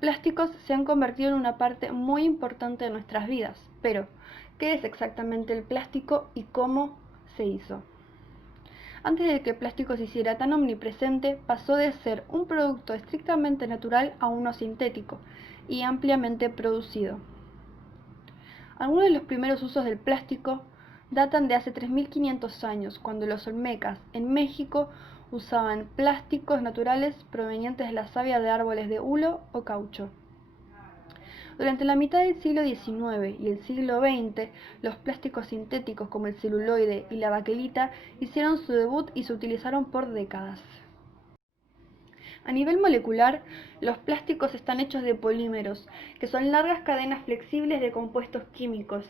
plásticos se han convertido en una parte muy importante de nuestras vidas, pero ¿qué es exactamente el plástico y cómo se hizo? Antes de que el plástico se hiciera tan omnipresente, pasó de ser un producto estrictamente natural a uno sintético y ampliamente producido. Algunos de los primeros usos del plástico datan de hace 3500 años, cuando los olmecas en México usaban plásticos naturales provenientes de la savia de árboles de hulo o caucho. Durante la mitad del siglo XIX y el siglo XX, los plásticos sintéticos como el celuloide y la baquelita hicieron su debut y se utilizaron por décadas. A nivel molecular, los plásticos están hechos de polímeros, que son largas cadenas flexibles de compuestos químicos.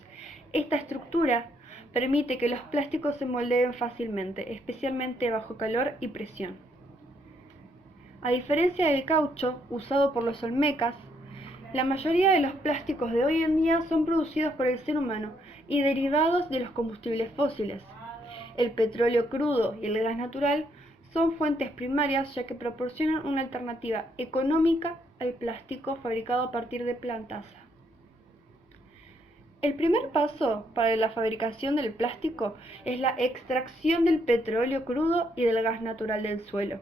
Esta estructura permite que los plásticos se moldeen fácilmente, especialmente bajo calor y presión. A diferencia del caucho usado por los olmecas, la mayoría de los plásticos de hoy en día son producidos por el ser humano y derivados de los combustibles fósiles. El petróleo crudo y el gas natural son fuentes primarias, ya que proporcionan una alternativa económica al plástico fabricado a partir de plantas. El primer paso para la fabricación del plástico es la extracción del petróleo crudo y del gas natural del suelo.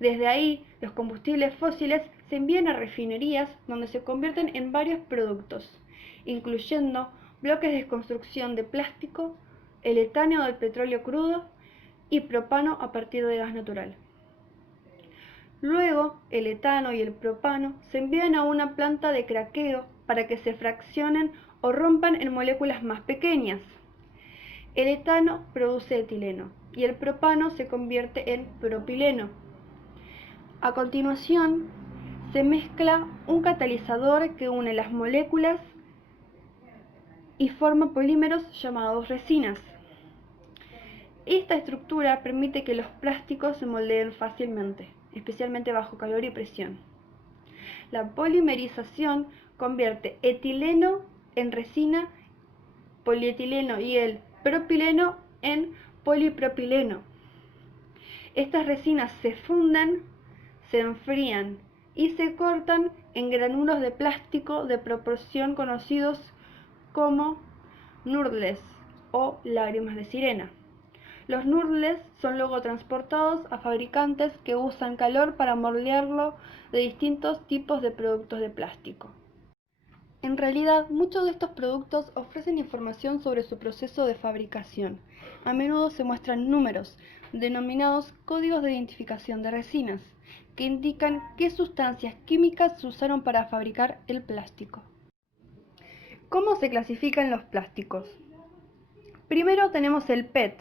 Desde ahí, los combustibles fósiles se envían a refinerías donde se convierten en varios productos, incluyendo bloques de construcción de plástico, el etanio del petróleo crudo y propano a partir de gas natural. Luego, el etano y el propano se envían a una planta de craqueo para que se fraccionen o rompan en moléculas más pequeñas. El etano produce etileno y el propano se convierte en propileno. A continuación, se mezcla un catalizador que une las moléculas y forma polímeros llamados resinas. Esta estructura permite que los plásticos se moldeen fácilmente, especialmente bajo calor y presión. La polimerización convierte etileno en resina, polietileno y el propileno en polipropileno. Estas resinas se funden, se enfrían y se cortan en granulos de plástico de proporción conocidos como noodles o lágrimas de sirena. Los noodles son luego transportados a fabricantes que usan calor para moldearlo de distintos tipos de productos de plástico. En realidad, muchos de estos productos ofrecen información sobre su proceso de fabricación. A menudo se muestran números, denominados códigos de identificación de resinas, que indican qué sustancias químicas se usaron para fabricar el plástico. ¿Cómo se clasifican los plásticos? Primero tenemos el PET,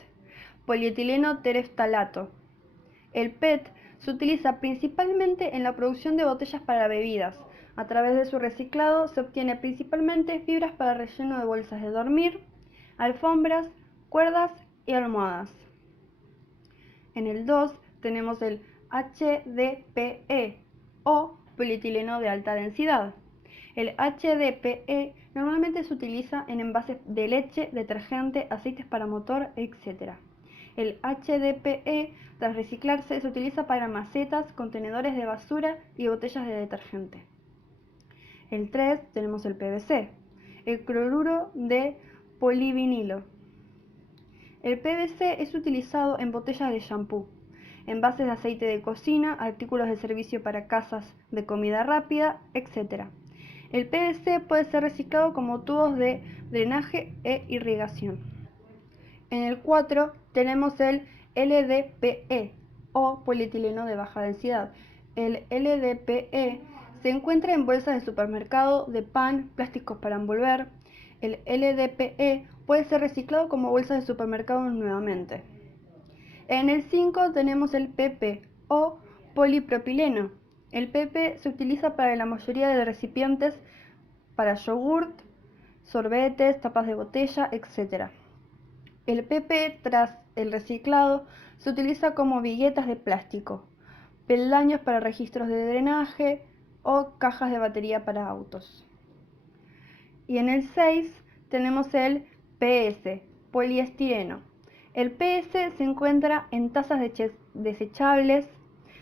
polietileno tereftalato. El PET se utiliza principalmente en la producción de botellas para bebidas. A través de su reciclado se obtiene principalmente fibras para relleno de bolsas de dormir, alfombras, cuerdas y almohadas. En el 2 tenemos el HDPE o polietileno de alta densidad. El HDPE normalmente se utiliza en envases de leche, detergente, aceites para motor, etc. El HDPE, tras reciclarse, se utiliza para macetas, contenedores de basura y botellas de detergente. El 3 tenemos el PVC, el cloruro de polivinilo. El PVC es utilizado en botellas de shampoo, envases de aceite de cocina, artículos de servicio para casas de comida rápida, etc. El PVC puede ser reciclado como tubos de drenaje e irrigación. En el 4 tenemos el LDPE o polietileno de baja densidad. El LDPE se encuentra en bolsas de supermercado, de pan, plásticos para envolver. El LDPE puede ser reciclado como bolsas de supermercado nuevamente. En el 5 tenemos el PP o polipropileno. El PP se utiliza para la mayoría de recipientes para yogurt, sorbetes, tapas de botella, etc. El PP, tras el reciclado, se utiliza como viguetas de plástico, peldaños para registros de drenaje o cajas de batería para autos. Y en el 6 tenemos el PS, poliestireno. El PS se encuentra en tazas desechables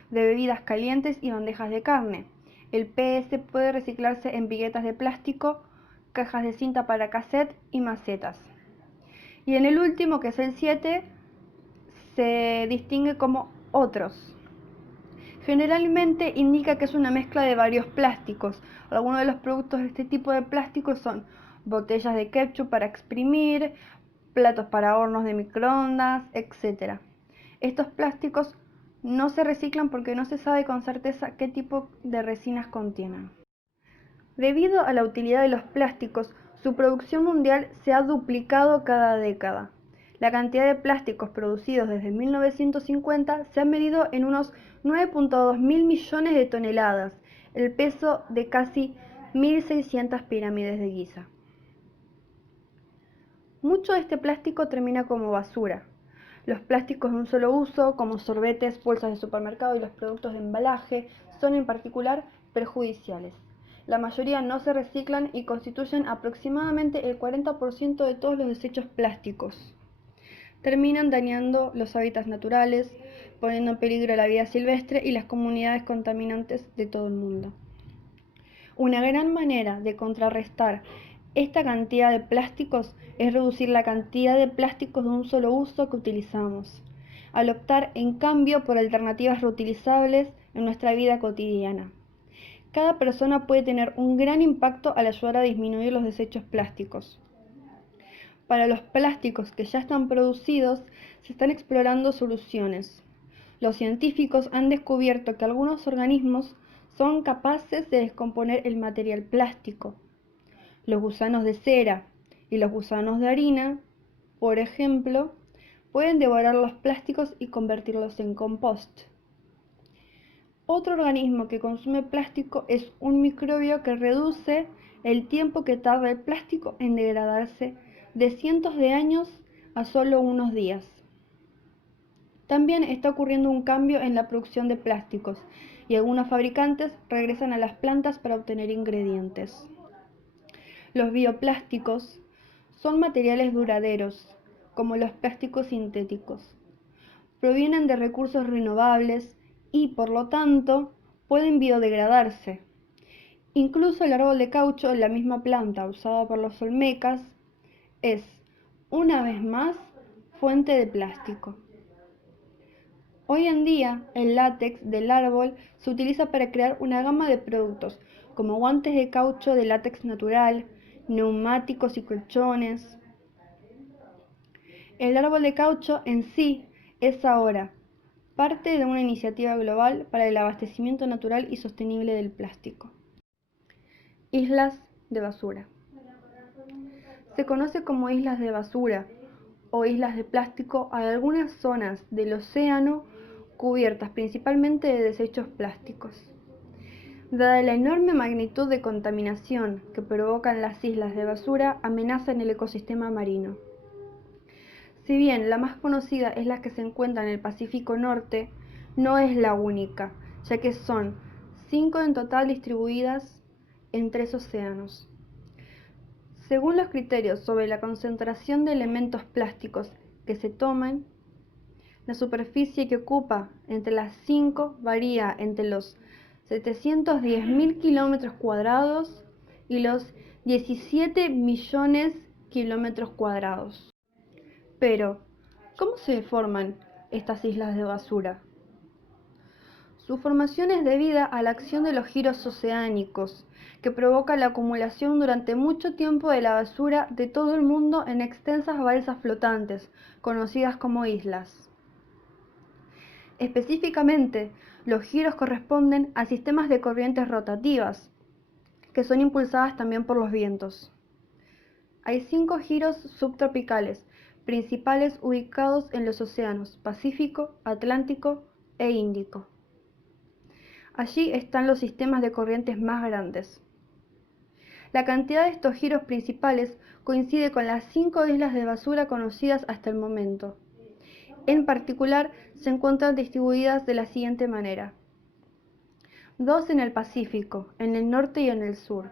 de bebidas calientes y bandejas de carne. El PS puede reciclarse en viguetas de plástico, cajas de cinta para cassette y macetas. Y en el último, que es el 7, se distingue como otros. Generalmente indica que es una mezcla de varios plásticos. Algunos de los productos de este tipo de plásticos son botellas de ketchup para exprimir, platos para hornos de microondas, etc. Estos plásticos no se reciclan porque no se sabe con certeza qué tipo de resinas contienen. Debido a la utilidad de los plásticos, su producción mundial se ha duplicado cada década. La cantidad de plásticos producidos desde 1950 se ha medido en unos 9.2 mil millones de toneladas, el peso de casi 1.600 pirámides de Giza. Mucho de este plástico termina como basura. Los plásticos de un solo uso, como sorbetes, bolsas de supermercado y los productos de embalaje, son en particular perjudiciales. La mayoría no se reciclan y constituyen aproximadamente el 40% de todos los desechos plásticos. Terminan dañando los hábitats naturales, poniendo en peligro la vida silvestre y las comunidades contaminantes de todo el mundo. Una gran manera de contrarrestar esta cantidad de plásticos es reducir la cantidad de plásticos de un solo uso que utilizamos, al optar en cambio por alternativas reutilizables en nuestra vida cotidiana. Cada persona puede tener un gran impacto al ayudar a disminuir los desechos plásticos. Para los plásticos que ya están producidos, se están explorando soluciones. Los científicos han descubierto que algunos organismos son capaces de descomponer el material plástico. Los gusanos de cera y los gusanos de harina, por ejemplo, pueden devorar los plásticos y convertirlos en compost. Otro organismo que consume plástico es un microbio que reduce el tiempo que tarda el plástico en degradarse de cientos de años a solo unos días. También está ocurriendo un cambio en la producción de plásticos y algunos fabricantes regresan a las plantas para obtener ingredientes. Los bioplásticos son materiales duraderos, como los plásticos sintéticos. Provienen de recursos renovables y, por lo tanto, pueden biodegradarse. Incluso el árbol de caucho, la misma planta usada por los olmecas, es, una vez más, fuente de plástico. Hoy en día, el látex del árbol se utiliza para crear una gama de productos, como guantes de caucho de látex natural, neumáticos y colchones. El árbol de caucho en sí es ahora parte de una iniciativa global para el abastecimiento natural y sostenible del plástico. Islas de basura. Se conoce como islas de basura o islas de plástico a algunas zonas del océano cubiertas principalmente de desechos plásticos. Dada la enorme magnitud de contaminación que provocan las islas de basura, amenazan el ecosistema marino. Si bien la más conocida es la que se encuentra en el Pacífico Norte, no es la única, ya que son 5 en total distribuidas en 3 océanos. Según los criterios sobre la concentración de elementos plásticos que se toman, la superficie que ocupa entre las 5 varía entre los 710.000 kilómetros cuadrados y los 17 millones kilómetros cuadrados. Pero, ¿cómo se forman estas islas de basura? Su formación es debida a la acción de los giros oceánicos, que provoca la acumulación durante mucho tiempo de la basura de todo el mundo en extensas balsas flotantes, conocidas como islas. Específicamente, los giros corresponden a sistemas de corrientes rotativas, que son impulsadas también por los vientos. Hay 5 giros subtropicales, principales ubicados en los océanos Pacífico, Atlántico e Índico. Allí están los sistemas de corrientes más grandes. La cantidad de estos giros principales coincide con las 5 islas de basura conocidas hasta el momento. En particular, se encuentran distribuidas de la siguiente manera: 2 en el Pacífico, en el norte y en el sur,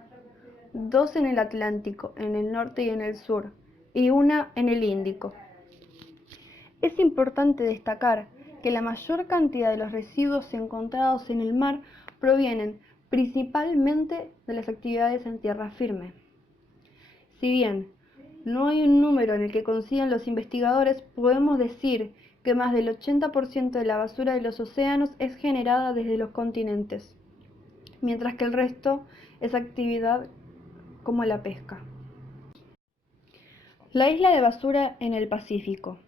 2 en el Atlántico, en el norte y en el sur, y 1 en el Índico. Es importante destacar que la mayor cantidad de los residuos encontrados en el mar provienen principalmente de las actividades en tierra firme. Si bien no hay un número en el que coincidan los investigadores, podemos decir que más del 80% de la basura de los océanos es generada desde los continentes, mientras que el resto es actividad como la pesca. La isla de basura en el Pacífico.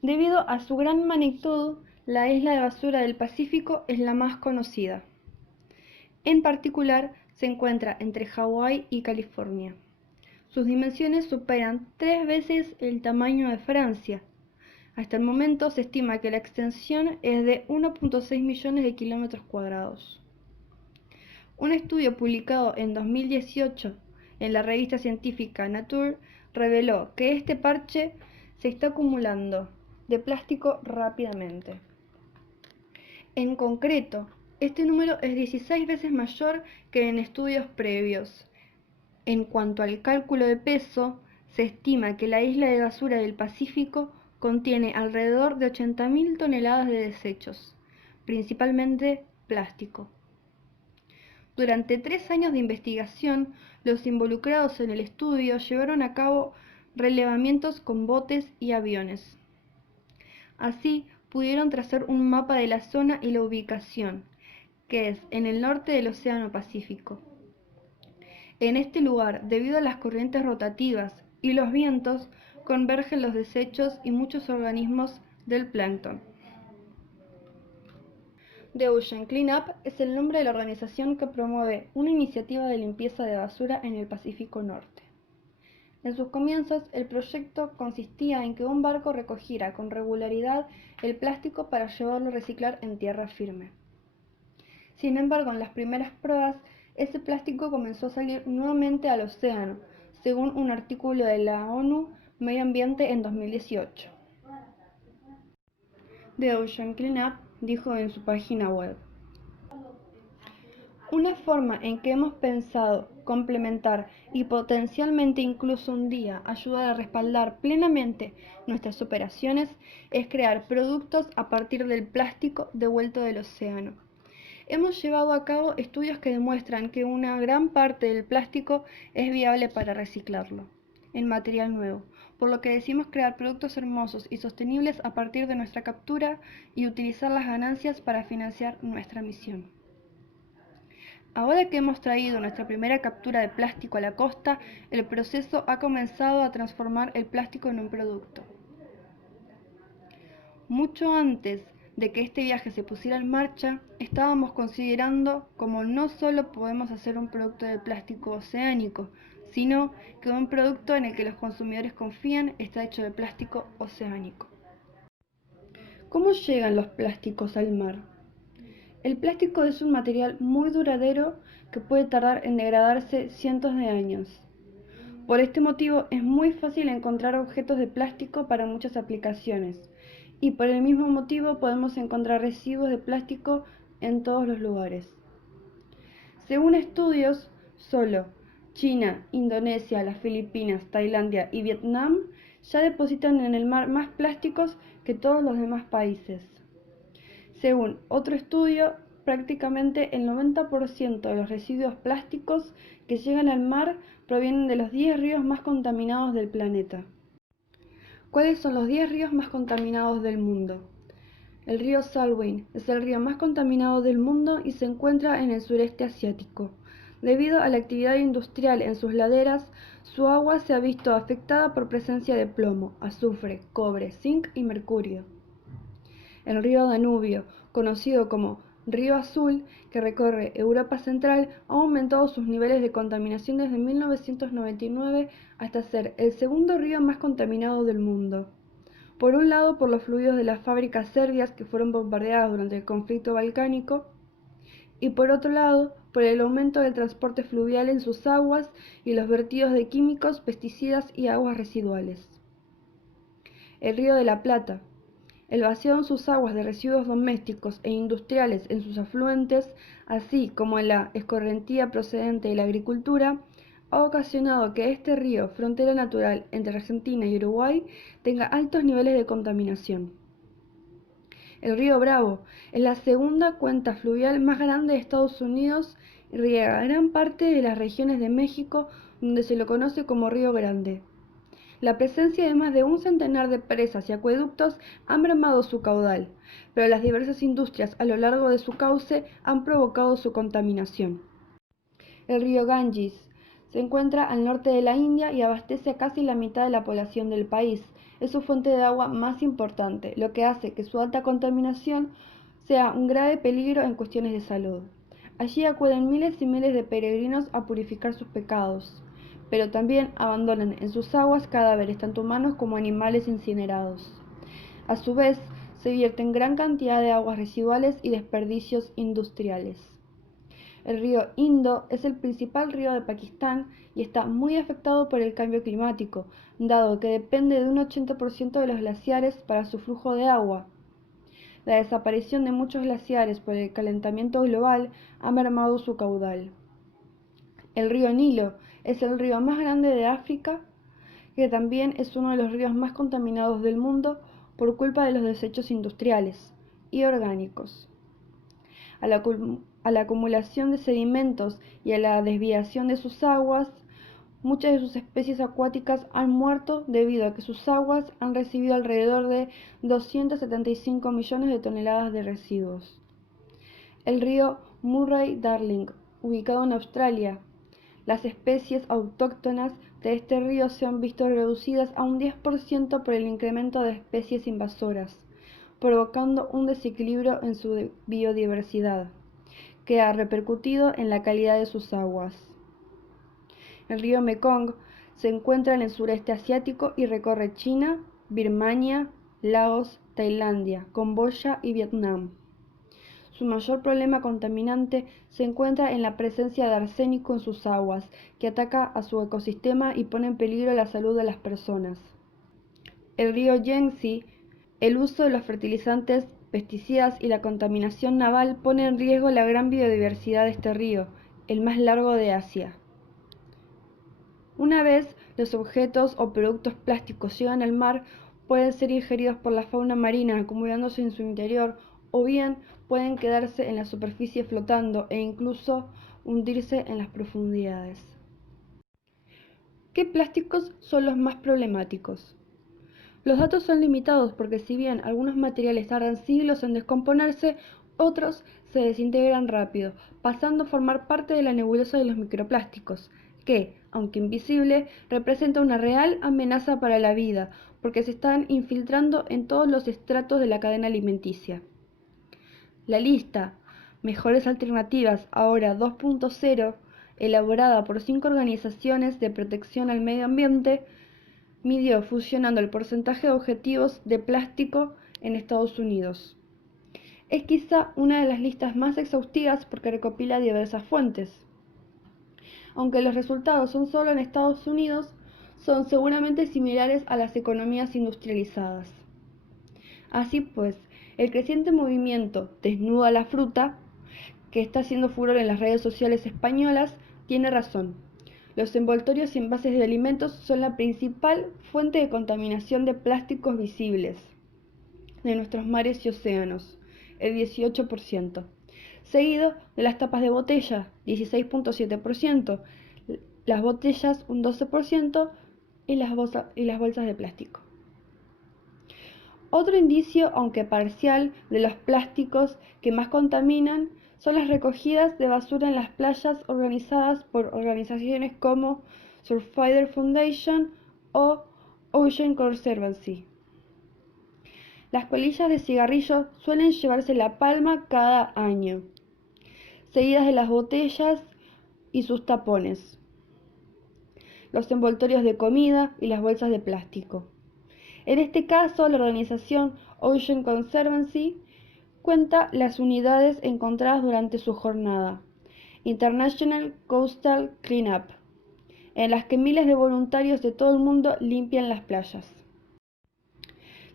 Debido a su gran magnitud, la isla de basura del Pacífico es la más conocida. En particular, se encuentra entre Hawái y California. Sus dimensiones superan 3 veces el tamaño de Francia. Hasta el momento se estima que la extensión es de 1.6 millones de kilómetros cuadrados. Un estudio publicado en 2018 en la revista científica Nature reveló que este parche se está acumulando de plástico rápidamente. En concreto, este número es 16 veces mayor que en estudios previos. En cuanto al cálculo de peso, se estima que la isla de basura del Pacífico contiene alrededor de 80.000 toneladas de desechos, principalmente plástico. Durante 3 años de investigación, los involucrados en el estudio llevaron a cabo relevamientos con botes y aviones. Así, pudieron trazar un mapa de la zona y la ubicación, que es en el norte del Océano Pacífico. En este lugar, debido a las corrientes rotativas y los vientos, convergen los desechos y muchos organismos del plancton. The Ocean Cleanup es el nombre de la organización que promueve una iniciativa de limpieza de basura en el Pacífico Norte. En sus comienzos, el proyecto consistía en que un barco recogiera con regularidad el plástico para llevarlo a reciclar en tierra firme. Sin embargo, en las primeras pruebas, ese plástico comenzó a salir nuevamente al océano, según un artículo de la ONU Medio Ambiente en 2018. The Ocean Cleanup dijo en su página web: una forma en que hemos pensado complementar y potencialmente incluso un día ayudar a respaldar plenamente nuestras operaciones es crear productos a partir del plástico devuelto del océano. Hemos llevado a cabo estudios que demuestran que una gran parte del plástico es viable para reciclarlo en material nuevo, por lo que decidimos crear productos hermosos y sostenibles a partir de nuestra captura y utilizar las ganancias para financiar nuestra misión. Ahora que hemos traído nuestra primera captura de plástico a la costa, el proceso ha comenzado a transformar el plástico en un producto. Mucho antes de que este viaje se pusiera en marcha, estábamos considerando cómo no solo podemos hacer un producto de plástico oceánico, sino que un producto en el que los consumidores confían está hecho de plástico oceánico. ¿Cómo llegan los plásticos al mar? El plástico es un material muy duradero que puede tardar en degradarse cientos de años. Por este motivo es muy fácil encontrar objetos de plástico para muchas aplicaciones, y por el mismo motivo podemos encontrar residuos de plástico en todos los lugares. Según estudios, solo China, Indonesia, las Filipinas, Tailandia y Vietnam ya depositan en el mar más plásticos que todos los demás países. Según otro estudio, prácticamente el 90% de los residuos plásticos que llegan al mar provienen de los 10 ríos más contaminados del planeta. ¿Cuáles son los 10 ríos más contaminados del mundo? El río Salween es el río más contaminado del mundo y se encuentra en el sureste asiático. Debido a la actividad industrial en sus laderas, su agua se ha visto afectada por presencia de plomo, azufre, cobre, zinc y mercurio. El río Danubio, conocido como Río Azul, que recorre Europa Central, ha aumentado sus niveles de contaminación desde 1999 hasta ser el segundo río más contaminado del mundo. Por un lado, por los fluidos de las fábricas serbias que fueron bombardeadas durante el conflicto balcánico, y por otro lado, por el aumento del transporte fluvial en sus aguas y los vertidos de químicos, pesticidas y aguas residuales. El río de la Plata. El vaciado en sus aguas de residuos domésticos e industriales en sus afluentes, así como en la escorrentía procedente de la agricultura, ha ocasionado que este río, frontera natural entre Argentina y Uruguay, tenga altos niveles de contaminación. El río Bravo es la segunda cuenca fluvial más grande de Estados Unidos y riega gran parte de las regiones de México, donde se lo conoce como Río Grande. La presencia de más de un centenar de presas y acueductos han mermado su caudal, pero las diversas industrias a lo largo de su cauce han provocado su contaminación. El río Ganges se encuentra al norte de la India y abastece a casi la mitad de la población del país. Es su fuente de agua más importante, lo que hace que su alta contaminación sea un grave peligro en cuestiones de salud. Allí acuden miles y miles de peregrinos a purificar sus pecados, pero también abandonan en sus aguas cadáveres tanto humanos como animales incinerados. A su vez, se vierten gran cantidad de aguas residuales y desperdicios industriales. El río Indo es el principal río de Pakistán y está muy afectado por el cambio climático, dado que depende de un 80% de los glaciares para su flujo de agua. La desaparición de muchos glaciares por el calentamiento global ha mermado su caudal. El río Nilo es el río más grande de África, que también es uno de los ríos más contaminados del mundo por culpa de los desechos industriales y orgánicos. A la acumulación de sedimentos y a la desviación de sus aguas, muchas de sus especies acuáticas han muerto debido a que sus aguas han recibido alrededor de 275 millones de toneladas de residuos. El río Murray-Darling, ubicado en Australia. Las especies autóctonas de este río se han visto reducidas a un 10% por el incremento de especies invasoras, provocando un desequilibrio en su biodiversidad, que ha repercutido en la calidad de sus aguas. El río Mekong se encuentra en el sureste asiático y recorre China, Birmania, Laos, Tailandia, Camboya y Vietnam. Su mayor problema contaminante se encuentra en la presencia de arsénico en sus aguas, que ataca a su ecosistema y pone en peligro la salud de las personas. El río Yangtze, el uso de los fertilizantes, pesticidas y la contaminación naval pone en riesgo la gran biodiversidad de este río, el más largo de Asia. Una vez los objetos o productos plásticos llegan al mar, pueden ser ingeridos por la fauna marina acumulándose en su interior, o bien pueden quedarse en la superficie flotando e incluso hundirse en las profundidades. ¿Qué plásticos son los más problemáticos? Los datos son limitados porque si bien algunos materiales tardan siglos en descomponerse, otros se desintegran rápido, pasando a formar parte de la nebulosa de los microplásticos, que, aunque invisible, representa una real amenaza para la vida, porque se están infiltrando en todos los estratos de la cadena alimenticia. La lista Mejores Alternativas Ahora 2.0, elaborada por 5 organizaciones de protección al medio ambiente, midió fusionando el porcentaje de objetivos de plástico en Estados Unidos. Es quizá una de las listas más exhaustivas porque recopila diversas fuentes. Aunque los resultados son solo en Estados Unidos, son seguramente similares a las economías industrializadas. Así pues, el creciente movimiento Desnuda la fruta, que está haciendo furor en las redes sociales españolas, tiene razón. Los envoltorios y envases de alimentos son la principal fuente de contaminación de plásticos visibles de nuestros mares y océanos, el 18%, seguido de las tapas de botella, 16.7%, las botellas un 12% y las bolsas de plástico. Otro indicio, aunque parcial, de los plásticos que más contaminan son las recogidas de basura en las playas organizadas por organizaciones como Surfrider Foundation o Ocean Conservancy. Las colillas de cigarrillo suelen llevarse la palma cada año, seguidas de las botellas y sus tapones, los envoltorios de comida y las bolsas de plástico. En este caso, la organización Ocean Conservancy cuenta las unidades encontradas durante su jornada, International Coastal Cleanup, en las que miles de voluntarios de todo el mundo limpian las playas.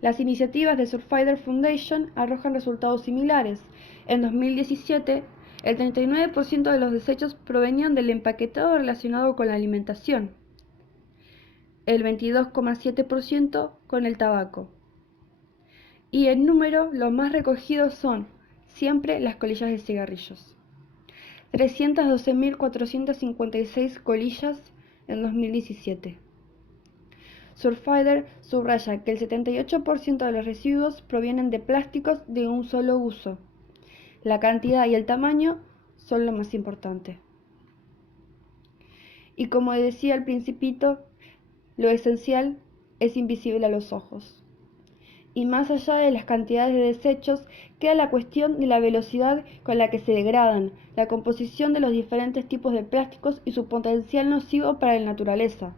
Las iniciativas de Surfrider Foundation arrojan resultados similares. En 2017, el 39% de los desechos provenían del empaquetado relacionado con la alimentación, el 22,7% con el tabaco y en número los más recogidos son siempre las colillas de cigarrillos. 312.456 colillas en 2017. Surfrider subraya que el 78% de los residuos provienen de plásticos de un solo uso. La cantidad y el tamaño son lo más importante. Y como decía al principito, lo esencial es invisible a los ojos. Y más allá de las cantidades de desechos, queda la cuestión de la velocidad con la que se degradan, la composición de los diferentes tipos de plásticos y su potencial nocivo para la naturaleza.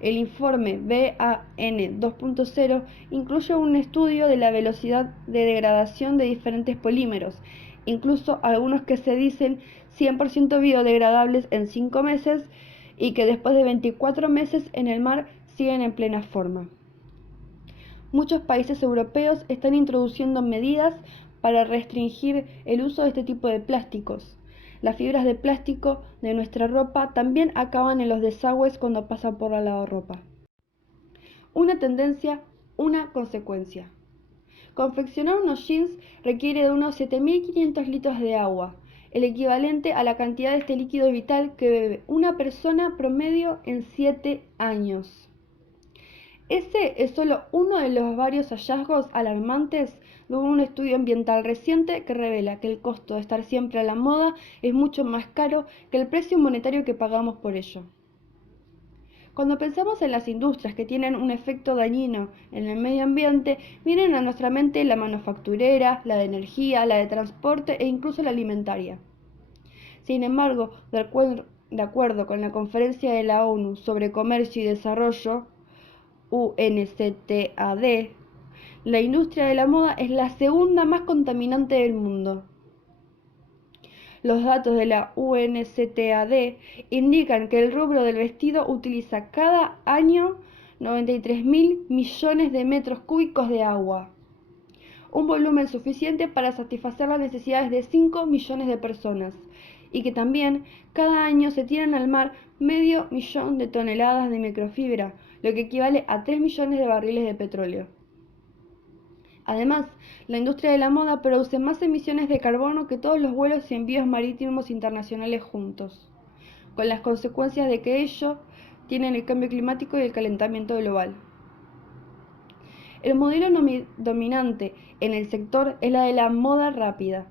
El informe BAN 2.0 incluye un estudio de la velocidad de degradación de diferentes polímeros, incluso algunos que se dicen 100% biodegradables en 5 meses y que después de 24 meses en el mar siguen en plena forma. Muchos países europeos están introduciendo medidas para restringir el uso de este tipo de plásticos. Las fibras de plástico de nuestra ropa también acaban en los desagües cuando pasan por la lavarropa. Una tendencia, una consecuencia. Confeccionar unos jeans requiere de unos 7.500 litros de agua, el equivalente a la cantidad de este líquido vital que bebe una persona promedio en 7 años. Ese es solo uno de los varios hallazgos alarmantes de un estudio ambiental reciente que revela que el costo de estar siempre a la moda es mucho más caro que el precio monetario que pagamos por ello. Cuando pensamos en las industrias que tienen un efecto dañino en el medio ambiente, vienen a nuestra mente la manufacturera, la de energía, la de transporte e incluso la alimentaria. Sin embargo, de acuerdo con la Conferencia de la ONU sobre Comercio y Desarrollo, UNCTAD, la industria de la moda es la segunda más contaminante del mundo. Los datos de la UNCTAD indican que el rubro del vestido utiliza cada año 93.000 millones de metros cúbicos de agua, un volumen suficiente para satisfacer las necesidades de 5 millones de personas, y que también cada año se tiran al mar 500.000 de toneladas de microfibra, lo que equivale a 3 millones de barriles de petróleo. Además, la industria de la moda produce más emisiones de carbono que todos los vuelos y envíos marítimos internacionales juntos, con las consecuencias de que ello tienen el cambio climático y el calentamiento global. El modelo dominante en el sector es la de la moda rápida,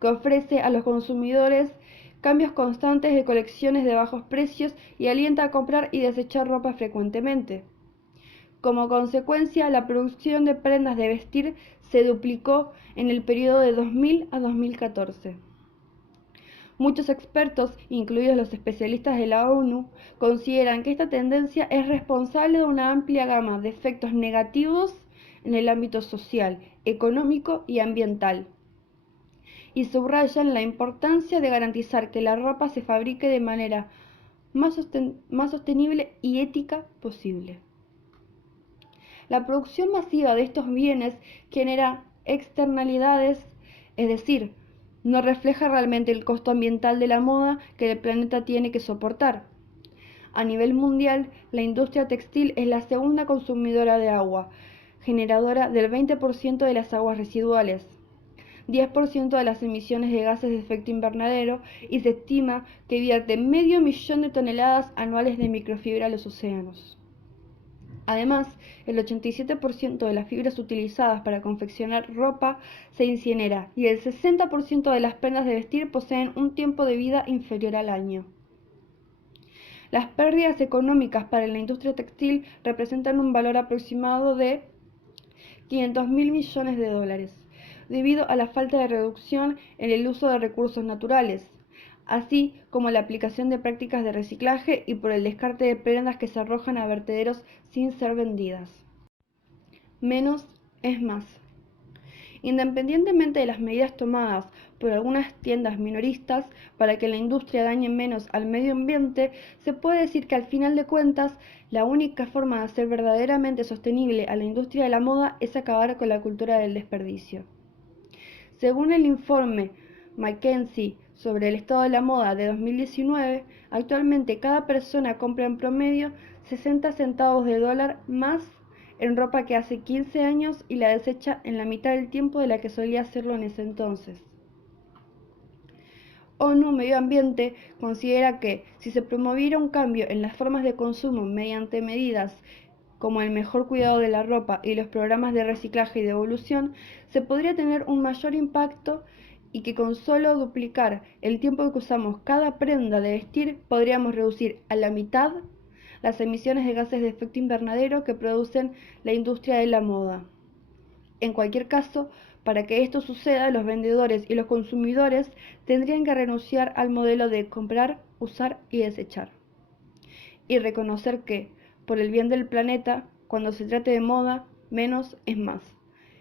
que ofrece a los consumidores cambios constantes de colecciones de bajos precios y alienta a comprar y desechar ropa frecuentemente. Como consecuencia, la producción de prendas de vestir se duplicó en el periodo de 2000 a 2014. Muchos expertos, incluidos los especialistas de la ONU, consideran que esta tendencia es responsable de una amplia gama de efectos negativos en el ámbito social, económico y ambiental, y subrayan la importancia de garantizar que la ropa se fabrique de manera más sostenible y ética posible. La producción masiva de estos bienes genera externalidades, es decir, no refleja realmente el costo ambiental de la moda que el planeta tiene que soportar. A nivel mundial, la industria textil es la segunda consumidora de agua, generadora del 20% de las aguas residuales, 10% de las emisiones de gases de efecto invernadero, y se estima que vierte 500.000 de toneladas anuales de microfibra a los océanos. Además, el 87% de las fibras utilizadas para confeccionar ropa se incinera y el 60% de las prendas de vestir poseen un tiempo de vida inferior al año. Las pérdidas económicas para la industria textil representan un valor aproximado de 500.000 millones de dólares, debido a la falta de reducción en el uso de recursos naturales, así como la aplicación de prácticas de reciclaje y por el descarte de prendas que se arrojan a vertederos sin ser vendidas. Menos es más. Independientemente de las medidas tomadas por algunas tiendas minoristas para que la industria dañe menos al medio ambiente, se puede decir que al final de cuentas, la única forma de hacer verdaderamente sostenible a la industria de la moda es acabar con la cultura del desperdicio. Según el informe McKinsey sobre el estado de la moda de 2019, actualmente cada persona compra en promedio 60 centavos de dólar más en ropa que hace 15 años y la desecha en la mitad del tiempo de la que solía hacerlo en ese entonces. ONU Medio Ambiente considera que, si se promoviera un cambio en las formas de consumo mediante medidas como el mejor cuidado de la ropa y los programas de reciclaje y devolución, se podría tener un mayor impacto y que con solo duplicar el tiempo que usamos cada prenda de vestir podríamos reducir a la mitad las emisiones de gases de efecto invernadero que producen la industria de la moda. En cualquier caso, para que esto suceda, los vendedores y los consumidores tendrían que renunciar al modelo de comprar, usar y desechar. Y reconocer que, por el bien del planeta, cuando se trate de moda, menos es más.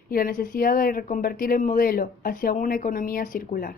Y la necesidad de reconvertir el modelo hacia una economía circular.